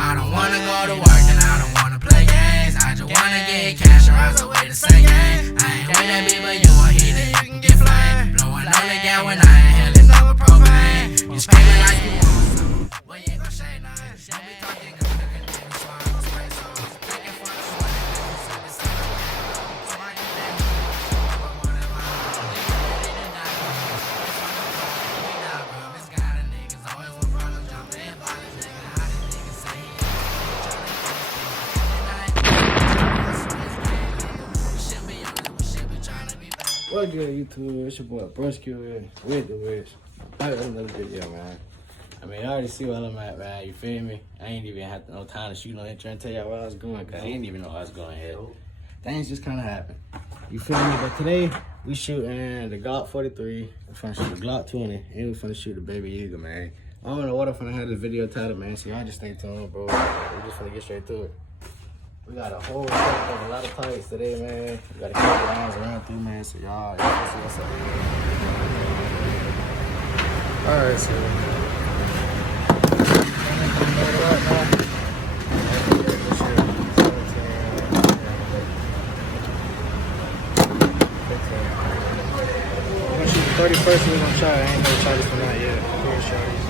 I don't wanna go to work and I don't wanna play games. I just wanna get cash or else away to say game. I ain't with that beat, but you a heater, you can get flame. Blowing on the gas when I ain't healing over propane. You screaming like you want some, well you ain't gon' say nothing. Don't be talking good, looking nigga, so I don't spray sauce. Taking for the sweat, nigga, send it some. Come on, you that but one of my niggas ready to die. It's on the floor, we not real. This guy the niggas always want problems, jump in, violence, nigga. How this nigga say he What good, YouTube? It's your boy Brusky with the Wish. Back with another video, man. I mean, I already see where I'm at, man. You feel me? I ain't even have no time to shoot no intro and tell y'all where I was going, because I didn't even know I was going here. Things just kind of happen. You feel me? But today, we shooting the Glock 43. We're finna shoot the Glock 20. And we're finna shoot the Baby Eagle, man. I don't know what I'm finna have this video title, man. So y'all just stay tuned, bro. We're just finna get straight to it. We got a whole set of a lot of tights today, man. We got a couple rounds around through, man. So y'all see what's up. Alright, so. I'm gonna shoot the 31st, we're gonna try. I ain't never tried this one out yet. I'm gonna try these.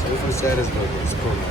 So we're gonna set this, but it's cool, man.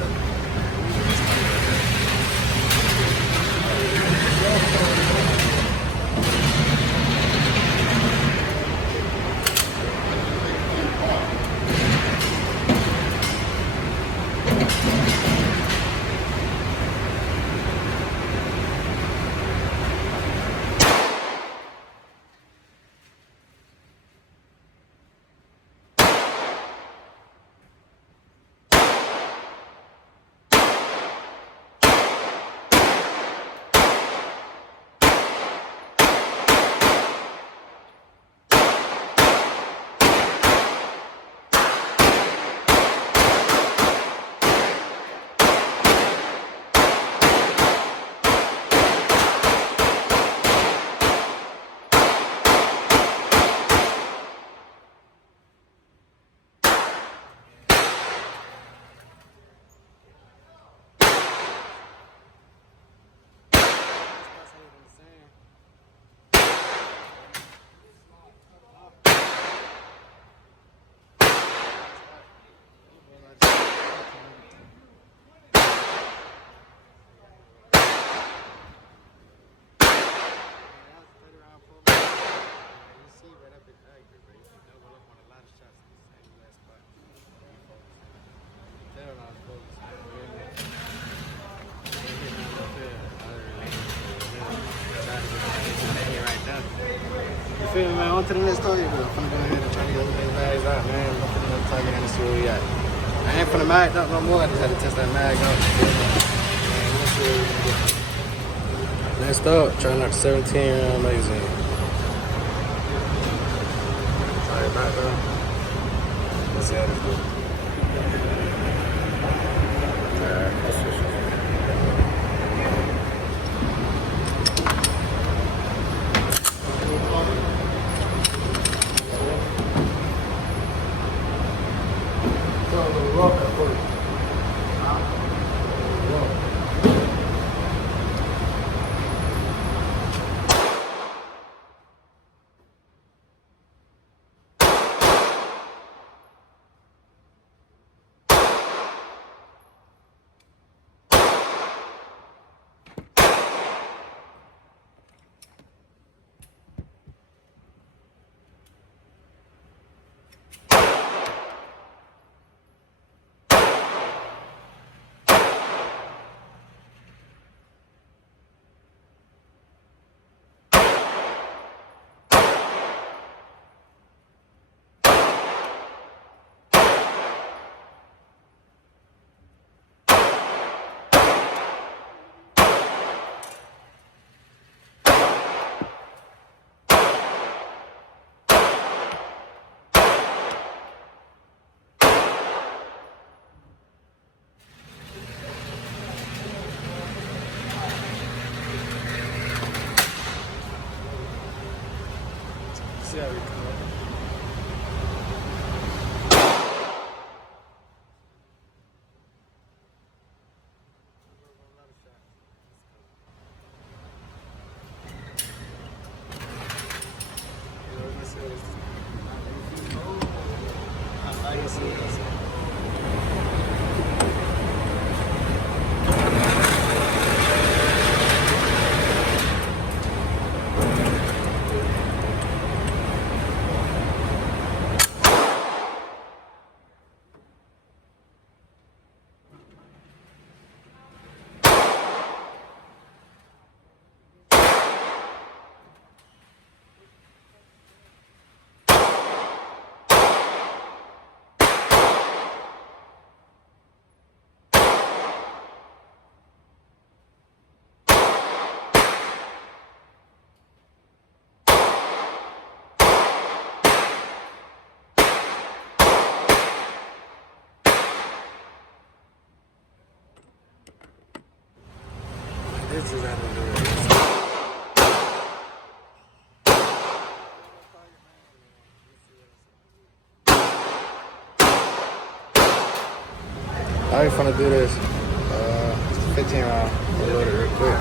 You feel me, man? On to the next story, bro. I'm gonna go ahead and try to get these mags out, man. I'm gonna target and see where we at. I ain't finna mag up no more. I just had to test that mag out. Next up, try to knock the 17 round magazine. Sorry about that. Let's see how this goes. Alright, that's for sure. just had to do it. I ain't finna do this. 15 round. I'll load it real quick.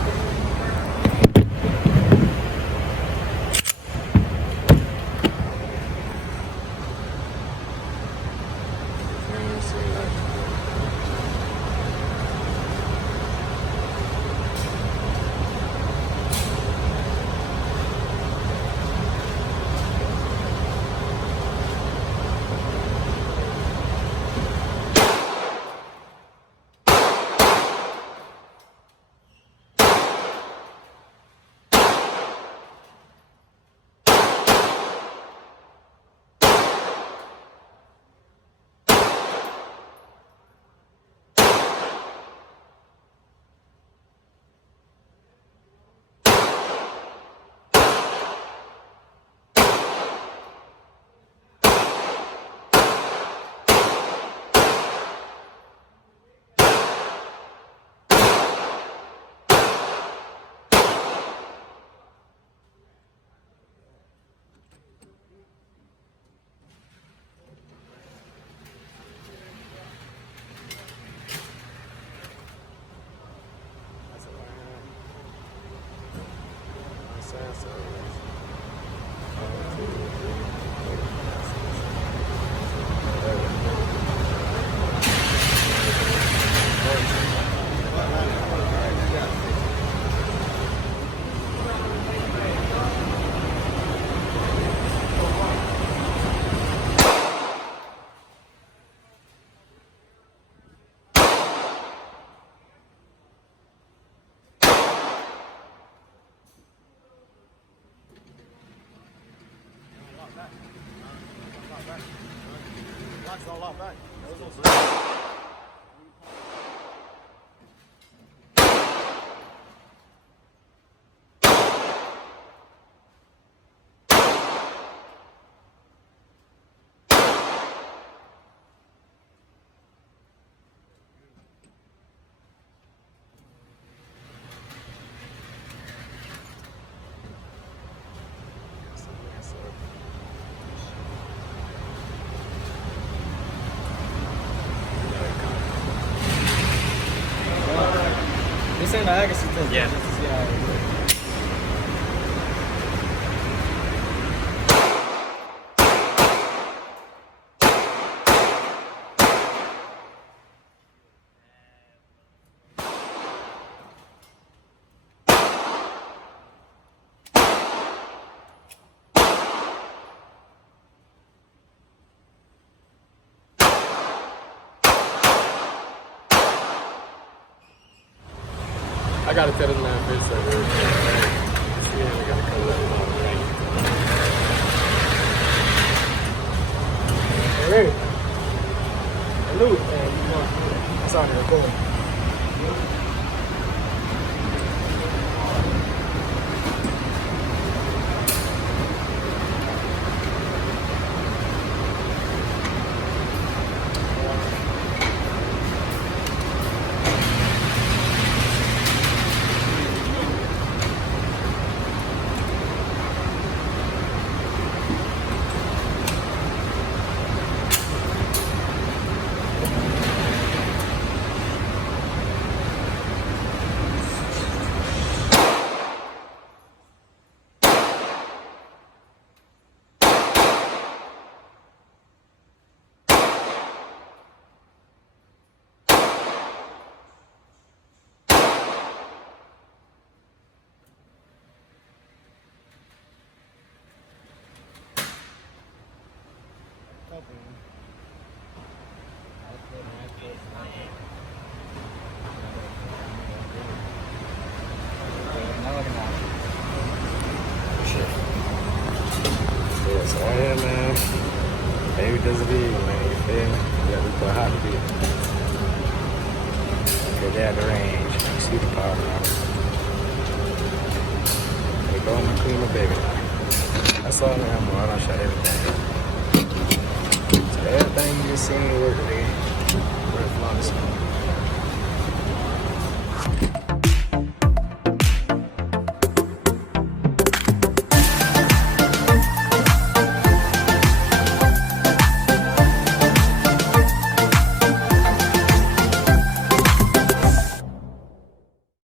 This ain't an Agassi test. Yeah. Just to see how it works. I gotta tell this man face so good. Yeah, I gotta cut it up. Hey, hey, Luke. Hey, you know, that's on the recording. So right here, man. Baby doesn't leave, man. You feel me? You gotta look for a hot to be. Okay, they had the range. You see the power now. They go and clean my baby now. That's all I am, I don't shot everything. So everything you just seen work today. Work flawlessly.